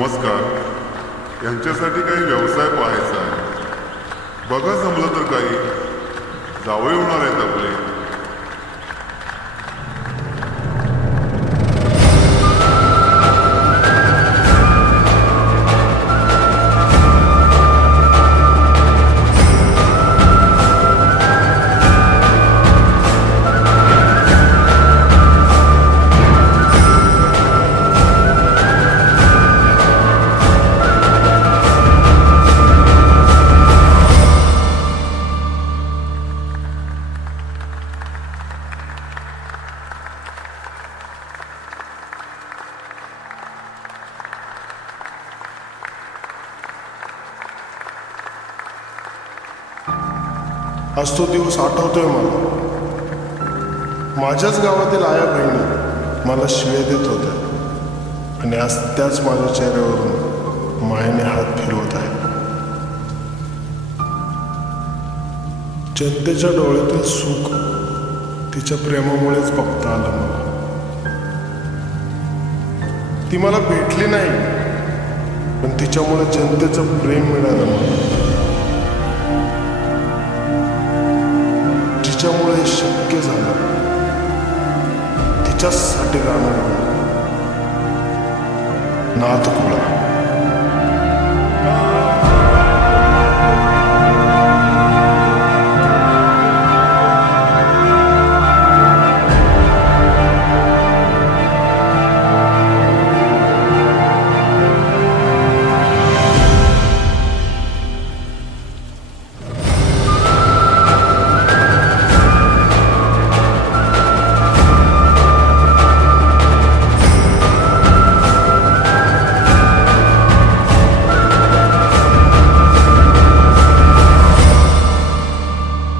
नमस्कार. यांच्यासाठी काही व्यवसाय पाहायचा आहे. बघा जमलं तर काही जावई होणार आहेत आपले. आज तो दिवस आठवतोय मला. माझ्याच गावातील आया बहिणी मला शिव्या देत होत्या आणि आज त्याच माझ्या चेहऱ्यावरून मायेने हात फिरवत आहे. जनतेच्या डोळ्यातील सुख तिच्या प्रेमामुळेच बघता आलं मला. ती मला भेटली नाही, पण तिच्यामुळे जनतेचं प्रेम मिळालं मला. तिच्यामुळे हे शक्य झालं. तिच्यासाठी गाणं नाथ खुळा.